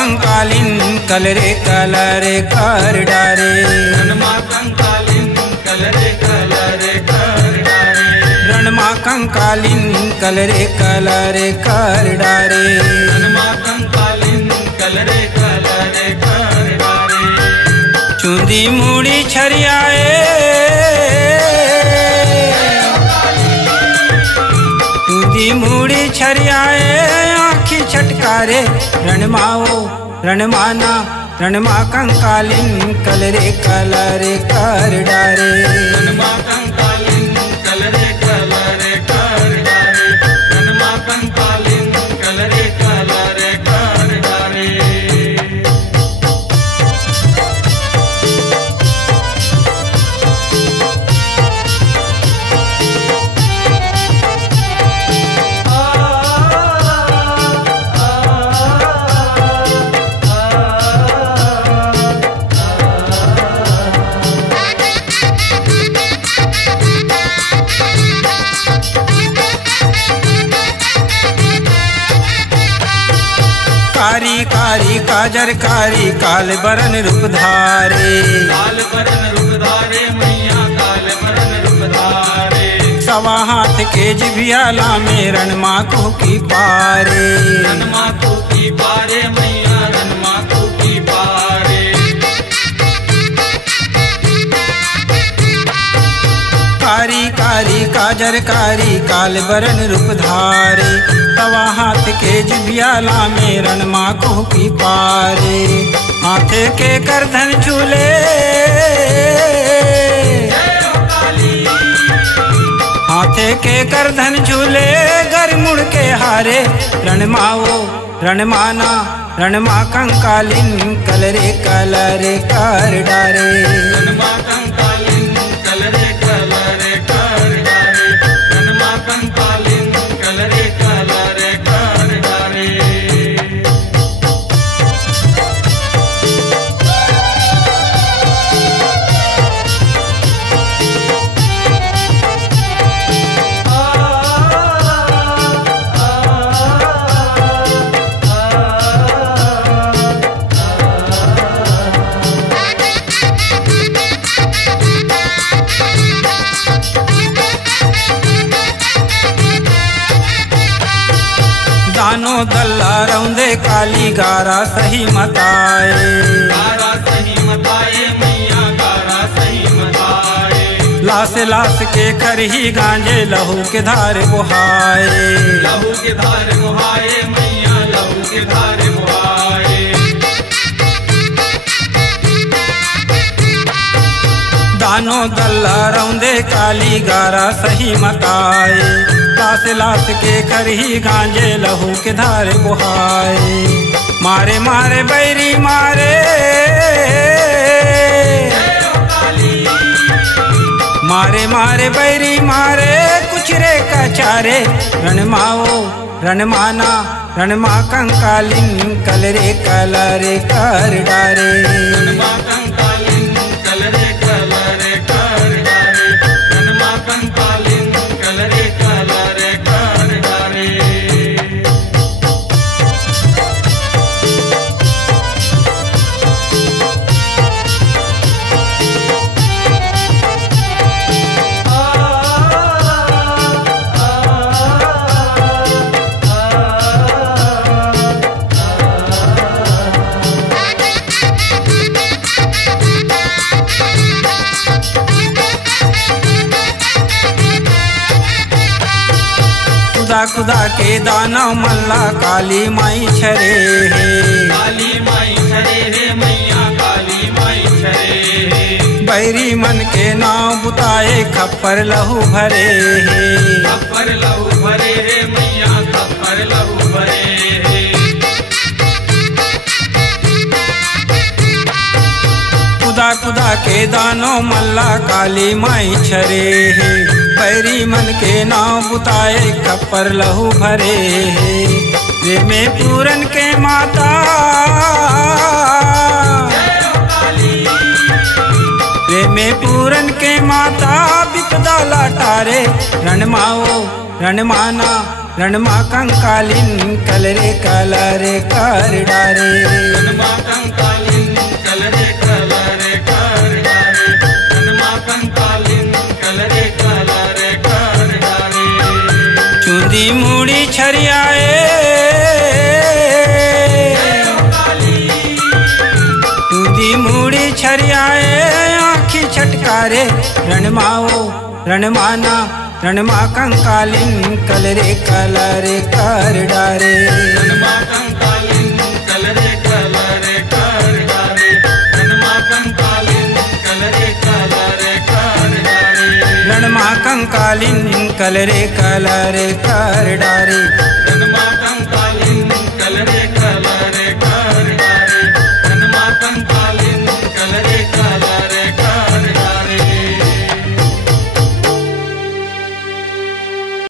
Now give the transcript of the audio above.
कंकालिन कलरे कलरे कर डारे, रणमा कंकालिन कलरे कलरे कर डारे, रणमा कंकालिन कलरे कलरे कर डारे, रणमा कंकालिन कलरे कलरे कर डारे। चूंदी मूड़ी छरियाए, चूंदी मूड़ी छरियाए आँखी छटकारे, रणमाओ रणमाना रणमा कंकालिन कलरे कलरे कर डारे, रणमा कंकालिन कलरे कलरे कर डारे, रणमा कंकालिन कलरे कलरे कर डारे। कारी कारी काजर कारी काल बरन रूप धारे, काल बरन रूप धारे मैया काल बरन रूप धारे। सवा हाथ के जिभियाला में रणमा को की पारे, रणमा को की पारे मैया रणमा को की पारे। कारी कारी काजर कारी काल बरन रूप धारे, सवा हाथ के जिभियाला में रणमा को की पारे। हाथे के करधन झूले, हाथे के करधन झूले घर मुड़ के हारे, रणमाओ रणमाना रणमा कंकालिन कलरे कलरे कर डारे, रणमा कंकालिन कलरे कलरे कर डारे, रणमा कंकालिन कलरे कलरे कर डारे। दानो दल्ला रौंदे काली गारा सही मताए, गारा सही मताए मैया गारा सही मताए। लाश लाश के खरही गांजे लहू के धार बुहाए, लहू के धार बुहाए मैया लहू के धार बुहाए। दानो दल्ला रौंदे काली गारा सही मताए, लाश लाश के खरही गांजे लहू के धार बुहाए। मारे मारे बैरी मारे, मारे मारे बैरी मारे कुछ रे का चारे, रणमाओ रणमाना रणमा कंकालिन कलरे कलरे कर डारे, रणमा कंकालिन कलरे कलरे कर डारे, रणमा कंकालिन कलरे कलरे कर डारे। खुदा खुदा के दानव मल्ला काली माई छरे है, काली माई छरे रे मैया काली माई छरे है। बैरी मन के नाव बुताए खप्पर लहू भरे है, खप्पर लहू भरे रे मैया खप्पर लहू भरे है। खुदा खुदा के दानव मल्ला काली माई छरे है, बैरी मन के नाव बुताए खप्पर लहू भरे है। वे में पूरन के माता, वे में पूरन के माता विपदा लाटारे, रणमाओ रणमाना रणमा कंकालिन कलरे कलरे कर डारे रणमा कंकालिन कलरे कलरे कर डारे रणमा कंकालिन कलरे कलरे कर डारे चूंदी मूड़ी छरियाए चूंदी मूड़ी छरियाए आँखी छटकारे रणमाओ रणमाना रणमा कंकालिन कलरे कलरे कर डारे रणमा कंकालिन कलरे कलरे कर डारे रणमा कंकालिन कलरे कलरे कर डारे रणमा कंकालिन कलरे कलरे कर डारे रणमा